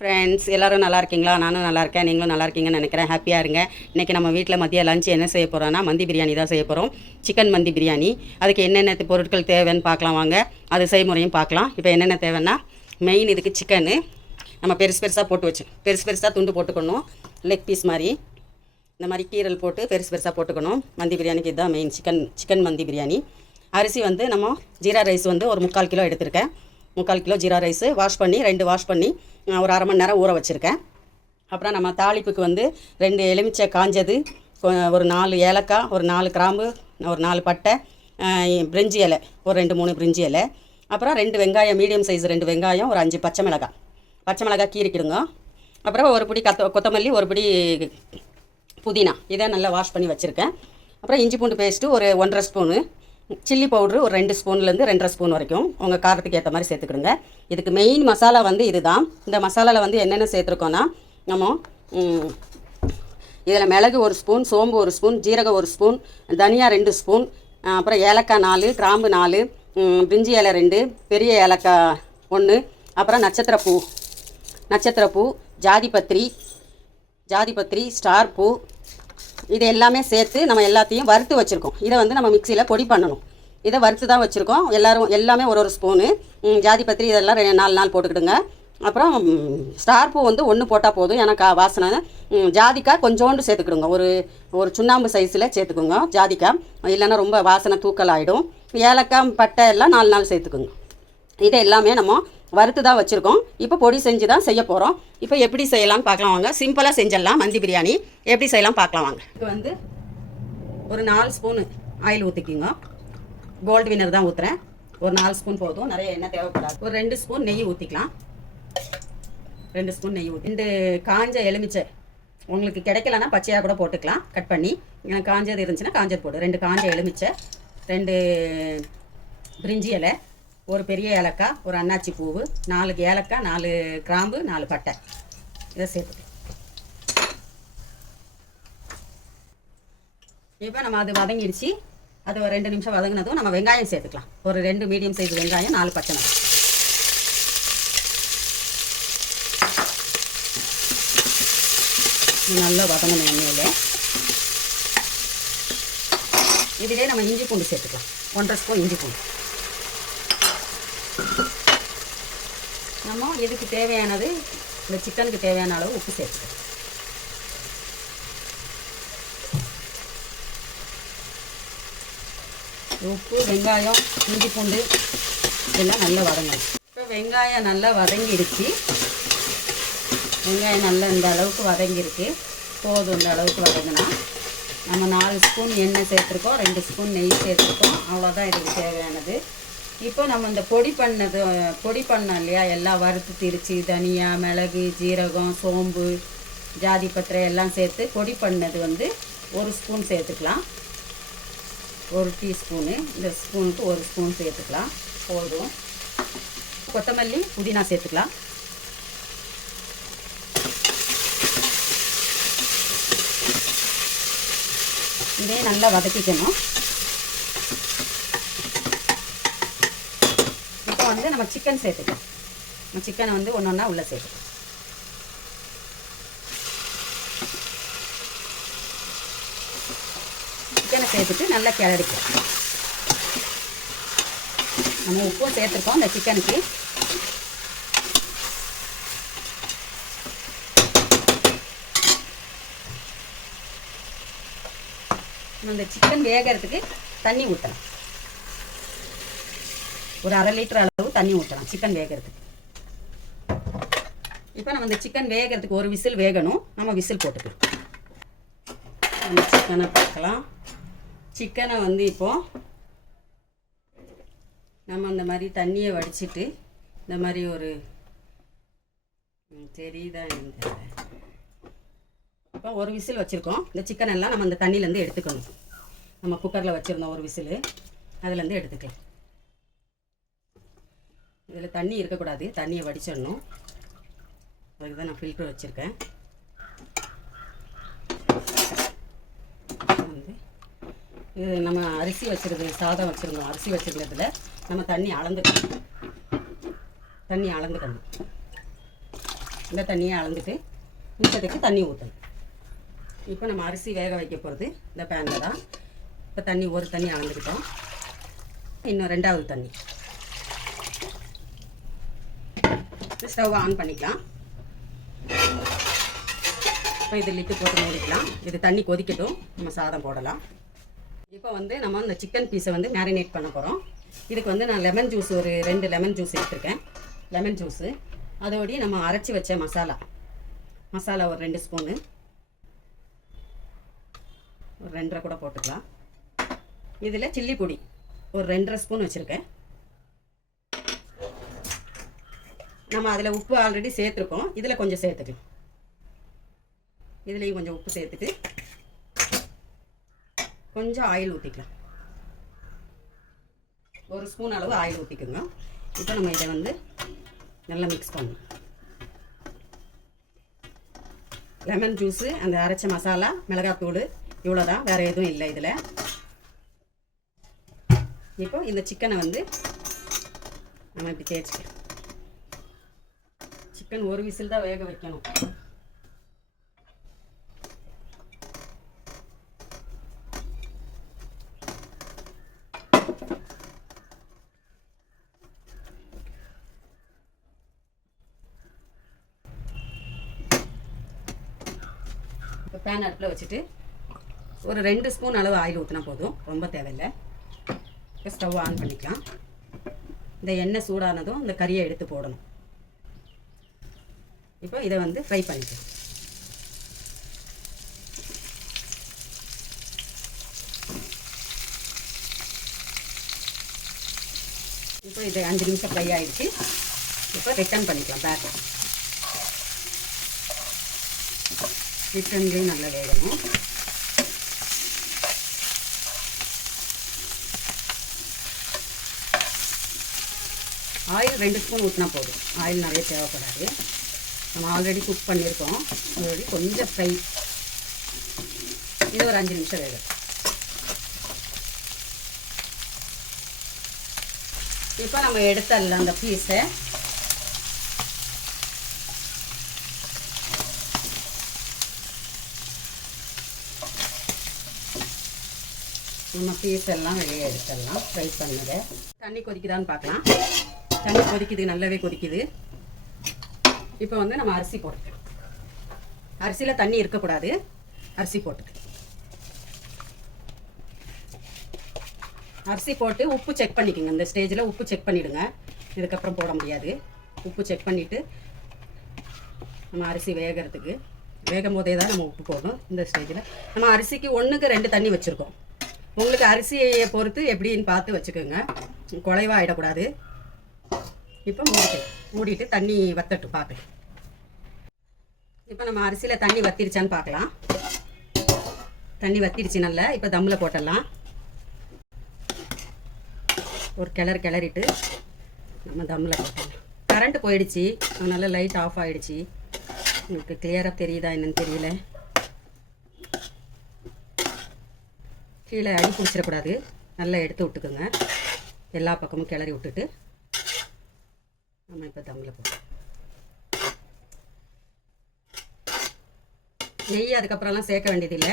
Friends எல்லோரும் நல்லா இருக்கீங்களா? நானும் நல்லா இருக்கேன், நீங்களும் நல்லா இருக்கீங்கன்னு நினைக்கிறேன். ஹாப்பியாக இருங்க. இன்றைக்கி நம்ம வீட்டில் மதிய லஞ்ச் என்ன செய்ய போகிறோன்னா மந்தி பிரியாணி தான் செய்ய போகிறோம். சிக்கன் மந்தி பிரியாணி. அதுக்கு என்னென்ன பொருட்கள் தேவைன்னு பார்க்கலாம் வாங்க. அது செய்முறையும் பார்க்கலாம். இப்போ என்னென்ன தேவைன்னா, மெயின் இதுக்கு சிக்கனு நம்ம பெருசு பெருசாக துண்டு போட்டுக்கணும். லெக் பீஸ் மாதிரி இந்த மாதிரி கீரல் போட்டு பெருசாக போட்டுக்கணும். மந்தி பிரியாணிக்கு இதுதான் மெயின். சிக்கன் மந்தி பிரியாணி. அரிசி வந்து நம்ம ஜீரா ரைஸ் வந்து ஒரு 3/4 கிலோ எடுத்திருக்கேன். 3/4 கிலோ ஜீரா ரைஸு வாஷ் பண்ணி 2 வாஷ் பண்ணி ஒரு அரை மணி நேரம் ஊற வச்சுருக்கேன். அப்புறம் நம்ம தாளிப்புக்கு வந்து 2 எலுமிச்சை காஞ்சது, ஒரு 4 ஏலக்காய், ஒரு 4 கிராம்பு, ஒரு 4 பட்டை, பிரிஞ்சி இலை, ஒரு 2-3 பிரிஞ்சி இலை, அப்புறம் 2 வெங்காயம், மீடியம் சைஸ் 2 வெங்காயம், ஒரு 5 பச்சை மிளகாய் கீறிக்கிடுங்க. அப்புறம் ஒரு பிடி கொத்தமல்லி, ஒரு பிடி புதினா, இதை நல்லா வாஷ் பண்ணி வச்சுருக்கேன். அப்புறம் இஞ்சி பூண்டு பேஸ்ட்டு ஒரு 1.5 ஸ்பூனு, சில்லி பவுட்ரு ஒரு 2 ஸ்பூன்லேருந்து 2.5 ஸ்பூன் வரைக்கும் உங்கள் காரத்துக்கு ஏற்ற மாதிரி சேர்த்துக்கிடுங்க. இதுக்கு மெயின் மசாலா வந்து இதுதான். இந்த மசாலாவில் வந்து என்னென்ன சேர்த்துருக்கோன்னா, நம்ம இதில் மிளகு 1 ஸ்பூன், சோம்பு 1 ஸ்பூன், ஜீரகம் 1 ஸ்பூன், தனியா 2 ஸ்பூன், அப்புறம் ஏலக்காய் 4, கிராம்பு 4, பிரிஞ்சி இலை 2, பெரிய ஏலக்காய் 1, அப்புறம் நட்சத்திரப்பூ, ஜாதிபத்திரி, ஸ்டார் பூ, இது எல்லாமே சேர்த்து நம்ம எல்லாத்தையும் வறுத்து வச்சுருக்கோம். இதை வந்து நம்ம மிக்சியில் பொடி பண்ணணும். இதை வறுத்து தான் வச்சுருக்கோம். எல்லாமே ஒரு ஸ்பூனு. ஜாதிபத்திரி இதெல்லாம் 4 போட்டுக்கிடுங்க. அப்புறம் ஸ்டார் பூ வந்து 1 போட்டால் போதும், எனக்கு வாசனை. ஜாதிக்காய் கொஞ்சோண்டு சேர்த்துக்கிடுங்க. ஒரு சுண்ணாம்பு சைஸில் சேர்த்துக்குங்க ஜாதிக்காய், இல்லைன்னா ரொம்ப வாசனை தூக்கல் ஆகிடும். ஏலக்காய் பட்டை எல்லாம் 4 சேர்த்துக்குங்க. இதை எல்லாமே நம்ம வறுத்து தான் வச்சுருக்கோம். இப்போ பொடி செஞ்சு தான் செய்ய போகிறோம். இப்போ எப்படி செய்யலாம்னு பார்க்கலாம் வாங்க. சிம்பிளாக செஞ்சிடலாம் மந்தி பிரியாணி. எப்படி செய்யலாம் பார்க்கலாம் வாங்க. இப்போ வந்து ஒரு 4 ஸ்பூனு ஆயில் ஊற்றிக்கிங்க. கோல்டு வினர் தான் ஊற்றுறேன். ஒரு 4 ஸ்பூன் போதும், நிறைய எண்ணெய் தேவைப்படாது. ஒரு 2 ஸ்பூன் நெய் ஊற்றிக்கலாம். 2 ஸ்பூன் நெய் ஊற்றி 2 காஞ்ச எலுமிச்சை, உங்களுக்கு கிடைக்கலன்னா பச்சையாக கூட போட்டுக்கலாம். கட் பண்ணி எனக்கு காஞ்சது இருந்துச்சுன்னா காஞ்சது போடு. 2 காஞ்ச எலுமிச்சை, 2 பிரிஞ்சி இலை, ஒரு பெரிய ஏலக்காய், ஒரு அன்னாச்சி பூவு, 4 ஏலக்காய், 4 கிராம்பு, 4 பட்டை, இதை சேர்த்துக்கலாம். இப்போ நம்ம அது வதங்கிடுச்சு. அது ஒரு 2 நிமிஷம் வதங்கினதும் நம்ம வெங்காயம் சேர்த்துக்கலாம். ஒரு 2 மீடியம் சைஸ் வெங்காயம், 4 பச்சை மிளகாய். நல்லா வதங்கணும் எண்ணெயில். இதிலே நம்ம இஞ்சி பூண்டு சேர்த்துக்கலாம். 1.5 ஸ்பூன் இஞ்சி பூண்டு. நம்ம இதுக்கு தேவையானது, இந்த சிக்கனுக்கு தேவையான அளவு உப்பு சேர்த்துக்கலாம். உப்பு, வெங்காயம், இஞ்சி பூண்டு எல்லாம் நல்லா வதங்கணும். இப்போ வெங்காயம் நல்லா வதங்கிடுச்சு. வெங்காயம் நல்லா இந்த அளவுக்கு வதங்கிருக்கு. போதும், இந்த அளவுக்கு வதங்கினா நம்ம 4 ஸ்பூன் எண்ணெய் சேர்த்துருக்கோம், 2 ஸ்பூன் நெய் சேர்த்துருக்கோம். அவ்வளோதான் இதுக்கு தேவையானது. இப்போ நம்ம இந்த பொடி பண்ணோம் இல்லையா, எல்லாம் வறுத்து திரிச்சு, தனியா, மிளகு, ஜீரகம், சோம்பு, ஜாதிபத்திரி எல்லாம் சேர்த்து பொடி பண்ணது வந்து 1 ஸ்பூன் சேர்த்துக்கலாம். 1 டீஸ்பூனு. இந்த ஸ்பூனுக்கு 1 ஸ்பூன் சேர்த்துக்கலாம், போதும். கொத்தமல்லி, புதினா சேர்த்துக்கலாம். இதே நல்லா வதக்கிக்கணும். வந்து நம்ம சிக்கன் சேர்த்துக்கலாம். நம்ம சிக்கனை வந்து ஒன்றா உள்ளே சேர்த்துக்கலாம். சிக்கனை சேர்த்துட்டு நல்லா கிளறிக்கலாம். நம்ம உப்பும் சேர்த்துருக்கோம் இந்த சிக்கனுக்கு. நம்ம இந்த சிக்கன் வேகிறதுக்கு தண்ணி ஊற்றலாம். ஒரு 1/2 லிட்டர் அளவு தண்ணி ஊற்றலாம் சிக்கன் வேகிறதுக்கு. இப்போ நம்ம இந்த சிக்கன் வேகிறதுக்கு ஒரு விசில் வேகணும். நம்ம விசில் போட்டுக்கலாம். நம்ம சிக்கனை பார்க்கலாம். சிக்கனை வந்து இப்போது நம்ம இந்த மாதிரி தண்ணியை வடிச்சிட்டு, இந்த மாதிரி ஒரு தெரியுதா, இப்போ ஒரு விசில் வச்சுருக்கோம். இந்த சிக்கன் எல்லாம் நம்ம இந்த தண்ணியிலேருந்து எடுத்துக்கணும். நம்ம குக்கரில் வச்சுருந்தோம் ஒரு விசில், அதுலேருந்து எடுத்துக்கலாம். இதில் தண்ணி இருக்கக்கூடாது, தண்ணியை வடிச்சிடணும். அதுக்கு தான் நான் ஃபில்ட்ரு வச்சுருக்கேன். வந்து இது நம்ம அரிசி சாதம் வச்சுருந்தோம். அரிசி வச்சுருந்ததில் நம்ம தண்ணி அளந்துக்கணும். இந்த தண்ணியை அளந்துட்டு மிச்சத்துக்கு தண்ணி ஊற்றணும். இப்போ நம்ம அரிசி வேக வைக்க போகிறது இந்த பேனில் தான். இப்போ தண்ணி ஒரு தண்ணி அளந்துக்கிட்டோம். இன்னும் ரெண்டாவது தண்ணி. ஸ்டவ் ஆன் பண்ணிக்கலாம். இப்போ இது லிட்டு போட்டு மூடிக்கலாம். இது தண்ணி கொதிக்கட்டும், நம்ம சாதம் போடலாம். இப்போ வந்து நம்ம இந்த சிக்கன் பீஸை வந்து மேரினேட் பண்ண போகிறோம். இதுக்கு வந்து நான் லெமன் ஜூஸ் ஒரு 2 லெமன் ஜூஸ் எடுத்துருக்கேன். லெமன் ஜூஸு அதோடய நம்ம அரைச்சி வச்ச மசாலா ஒரு 2 ஸ்பூனு, ஒரு 2.5 கூட போட்டுக்கலாம். இதில் சில்லி பொடி ஒரு 2.5 ஸ்பூன் வச்சுருக்கேன். நம்ம அதில் உப்பு ஆல்ரெடி சேர்த்துருக்கோம், இதில் கொஞ்சம் சேர்த்துக்கலாம். இதுலேயும் கொஞ்சம் உப்பு சேர்த்துட்டு கொஞ்சம் ஆயில் ஊற்றிக்கலாம். 1 ஸ்பூன் அளவு ஆயில் ஊற்றிக்குங்க. இப்போ நம்ம இதை வந்து நல்லா மிக்ஸ் பண்ணணும். லெமன் ஜூஸு, அந்த அரைச்ச மசாலா, மிளகாத்தூள், இவ்வளோதான், வேறு எதுவும் இல்லை இதில். இப்போ இந்த சிக்கனை வந்து நம்ம இப்படி தேய்ச்சிக்கலாம். சிக்கன் ஒரு விசில் தான் வேக வைக்கணும். இப்போ பேன் அடுப்பில் வச்சுட்டு ஒரு 2 ஸ்பூன் அளவு ஆயில் ஊற்றினா போதும், ரொம்ப தேவையில்லை. இப்போ ஸ்டவ் ஆன் பண்ணிக்கலாம். இந்த எண்ணெய் சூடானதும் இந்த கறியை எடுத்து போடணும். இப்போ இதை வந்து ஃப்ரை பண்ணிக்கலாம். இப்போ இது 5 நிமிஷம் ஃப்ரை ஆகிடுச்சு. இப்போ ரிட்டர்ன் பண்ணிக்கலாம். பேக் சிக்கன்லேயும் நல்லா வேகணும். ஆயில் 2 ஸ்பூன் ஊற்றினா போதும், ஆயில் நிறைய தேவைப்படாது. நம்ம ஆல்ரெடி குக் பண்ணியிருக்கோம், ஆல்ரெடி கொஞ்சம் ஃப்ரை. இது ஒரு 5 நிமிஷம் வேகும். இப்போ நம்ம எடுத்துடலாம் அந்த பீஸை. நம்ம பீஸ் எல்லாம் வெளியே எடுத்துடலாம். ஃப்ரை பண்ணதை தண்ணி கொதிக்குதான்னு பார்க்கலாம். தண்ணி கொதிக்குது, நல்லாவே கொதிக்குது. இப்போ வந்து நம்ம அரிசி போட்டுக்கலாம். அரிசியில் தண்ணி இருக்கக்கூடாது, அரிசி போட்டுக்கலாம். அரிசி போட்டு உப்பு செக் பண்ணிக்கோங்க. இந்த ஸ்டேஜில் உப்பு செக் பண்ணிவிடுங்க, இதுக்கப்புறம் போட முடியாது. உப்பு செக் பண்ணிவிட்டு நம்ம அரிசி வேகும் போதே தான் நம்ம உப்பு போடணும். இந்த ஸ்டேஜில் நம்ம அரிசிக்கு 1க்கு 2 தண்ணி வச்சுருக்கோம். உங்களுக்கு அரிசியை பொறுத்து எப்படின்னு பார்த்து வச்சுக்கோங்க, குழைவாக ஆகிடக்கூடாது. இப்போ மூடிட்டு தண்ணி வத்தட்டும் பார்க்கலாம். இப்போ நம்ம அரிசியில் தண்ணி வத்திருச்சான்னு பார்க்கலாம். தண்ணி வத்திருச்சு நல்லா. இப்போ தம்மில் போட்டுடலாம். ஒரு கிளறிட்டு நம்ம தம்மில் போட்டுடலாம். கரண்ட் போயிடுச்சு, அதனால் லைட் ஆஃப் ஆகிடுச்சு. உங்களுக்கு கிளியராக தெரியுதா என்னன்னு தெரியல. கீழே அடி பிடிச்சிடக்கூடாது, நல்லா எடுத்து விட்டுக்குங்க. எல்லா பக்கமும் கிளறி விட்டுட்டு நம்ம இப்போ தம்மில் போடுறோம். நெய் அதுக்கப்புறம்லாம் சேர்க்க வேண்டியதில்லை.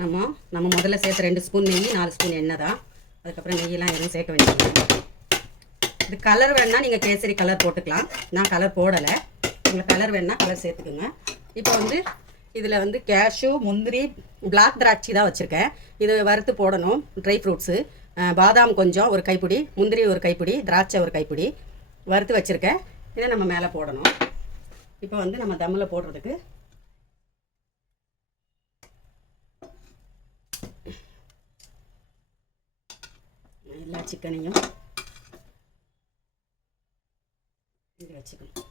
நம்ம முதல்ல சேர்த்த 2 ஸ்பூன் நெய், 4 ஸ்பூன் எண்ணெய் தான். அதுக்கப்புறம் நெய்யெல்லாம் எதுவும் சேர்க்க வேண்டியதில்லை. இது கலர் வேணால் நீங்கள் கேசரி கலர் போட்டுக்கலாம். நான் கலர் போடலை. உங்களுக்கு கலர் வேணால் கலர் சேர்த்துக்குங்க. இப்போ வந்து இதில் வந்து கேஷ்யூ, முந்திரி, பிளாக் திராட்சை தான் வச்சுருக்கேன். இது வறுத்து போடணும். ட்ரை ஃப்ரூட்ஸு, பாதாம் கொஞ்சம் ஒரு கைப்பிடி, முந்திரி ஒரு கைப்பிடி, திராட்சை ஒரு கைப்பிடி வறுத்து வச்சுருக்கேன். இதை நம்ம மேலே போடணும். இப்போ வந்து நம்ம தம்மில் போடுறதுக்கு எல்லா சிக்கனையும் இது வச்சுக்கணும்.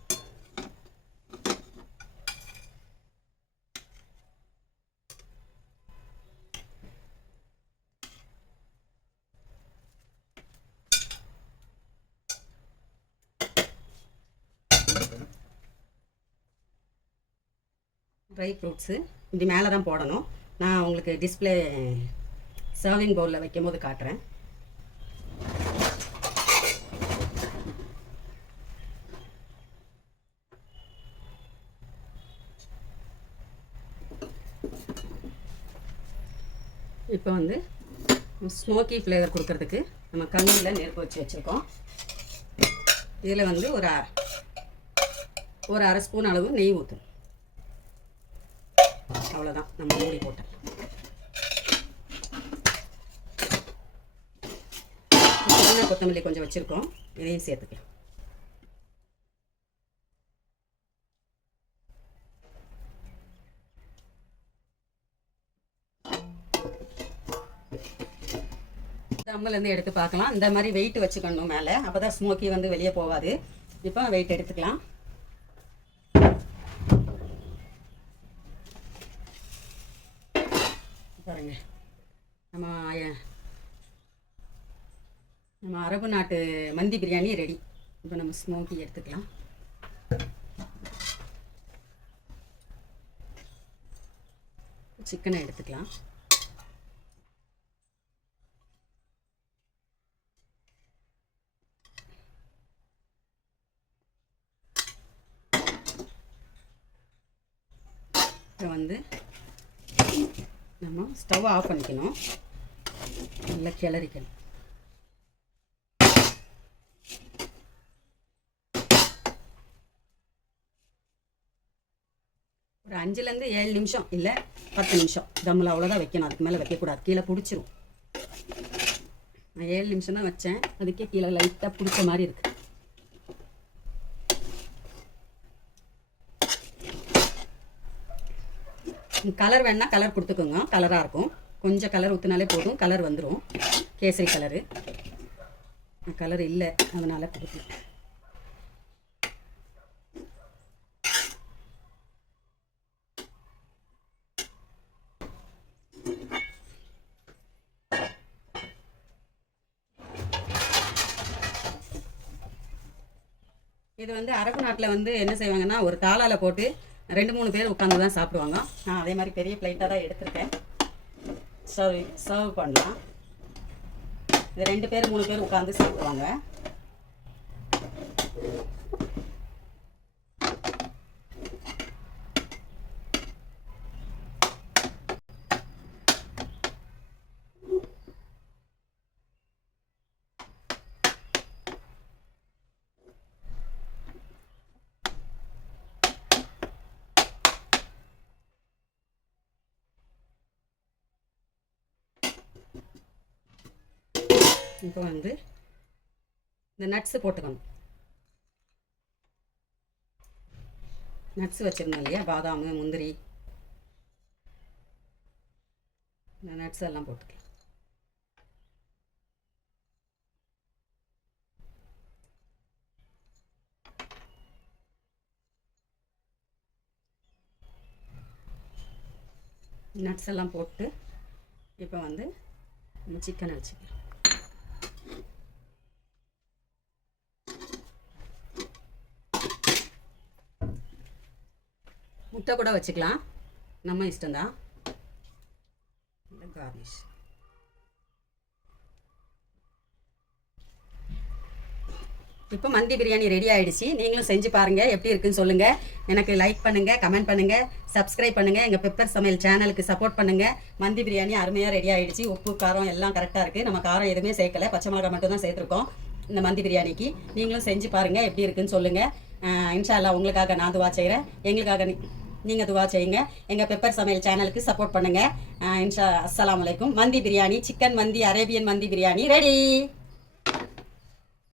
ட்ரை ஃப்ரூட்ஸு இப்படி மேலே தான் போடணும். நான் உங்களுக்கு டிஸ்பிளே சர்விங் பவுலில் வைக்கும் போது காட்டுறேன். இப்போ வந்து ஸ்மோக்கி ஃப்ளேவர் கொடுக்கறதுக்கு நம்ம கண்ணியில் நெருப்பு வச்சு வச்சுருக்கோம். இதில் வந்து ஒரு அரை ஸ்பூன் அளவு நெய் ஊற்றும். அவ்வளோதான், நம்ம மூடி போட்டோம். சின்ன கொத்தமல்லி கொஞ்சம் வச்சுருக்கோம், இதையும் சேர்த்துக்கலாம். தம்மிலேருந்து எடுத்து பார்க்கலாம். இந்த மாதிரி வெயிட் வச்சுக்கணும் மேலே, அப்போ தான் ஸ்மோக்கி வந்து வெளியே போகாது. இப்போ வெயிட் எடுத்துக்கலாம். பாருங்க, நம்ம அரபு நாட்டு மந்தி பிரியாணி ரெடி. இப்போ நம்ம ஸ்மோக்கி எடுத்துக்கலாம். சிக்கனை எடுத்துக்கலாம். இப்போ வந்து நம்ம ஸ்டவ் ஆஃப் பண்ணிக்கணும், நல்லா கிளறிக்கணும். ஒரு 5லேருந்து 7 நிமிஷம் இல்லை 10 நிமிஷம் தம்மில் அவ்வளோதான் வைக்கணும். அதுக்கு மேலே வைக்கக்கூடாது, கீழே பிடிச்சிரும். நான் 7 நிமிஷம் தான் வச்சேன், அதுக்கே கீழே லைட்டாக பிடிச்ச மாதிரி இருக்குது. கலர் வேணால் கலர் கொடுத்துக்கோங்க, கலராக இருக்கும். கொஞ்சம் கலர் ஊற்றினாலே போதும், கலர் வந்துடும். கேசரி கலரு கலர் இல்லை, அதனால் கொடுக்கல. இது வந்து அரபு நாட்டில் வந்து என்ன செய்வாங்கன்னா, ஒரு தாளால் போட்டு 2-3 பேர் உட்காந்து தான் சாப்பிடுவாங்க. நான் அதே மாதிரி பெரிய பிளேட்டாக தான் எடுத்துருக்கேன். சர்வ் பண்ணலாம். இது 2 பேர் 3 பேர் உட்காந்து சாப்பிடுவாங்க. இப்போ வந்து இந்த நட்ஸு போட்டுக்கணும். நட்ஸ் வச்சுருந்தோம் இல்லையா, பாதாம், முந்திரி, இந்த நட்ஸ் எல்லாம் போட்டுக்கலாம். நட்ஸ் எல்லாம் போட்டு இப்போ வந்து நம்ம சிக்கனை வச்சுக்கலாம். முட்டை கூட வச்சுக்கலாம், நம்ம இஷ்டம்தான். கார்னிஷ். இப்போ மந்தி பிரியாணி ரெடி ஆகிடுச்சு. நீங்களும் செஞ்சு பாருங்கள், எப்படி இருக்குன்னு சொல்லுங்கள். எனக்கு லைக் பண்ணுங்கள், கமெண்ட் பண்ணுங்கள், சப்ஸ்கிரைப் பண்ணுங்கள். எங்கள் பெப்பர் சமையல் சேனலுக்கு சப்போர்ட் பண்ணுங்கள். மந்தி பிரியாணி அருமையாக ரெடி ஆகிடுச்சு. உப்பு காரம் எல்லாம் கரெக்டாக இருக்குது. நம்ம காரம் எதுவுமே சேர்க்கலை, பச்சை மிளகாய் மட்டும் தான் சேர்த்துருக்கோம் இந்த மந்தி பிரியாணிக்கு. நீங்களும் செஞ்சு பாருங்கள், எப்படி இருக்குன்னு சொல்லுங்கள். இன்ஷா அல்லாஹ் உங்களுக்காக நான் துவா செய்கிறேன், எங்களுக்காக நீங்கள் துவா செய்யுங்க. எங்கள் பெப்பர் சமையல் சேனலுக்கு சப்போர்ட் பண்ணுங்கள். இன்ஷா. அஸ்ஸலாமு அலைக்கும். மந்தி பிரியாணி, சிக்கன் மந்தி, அரேபியன் மந்தி பிரியாணி ரெடி.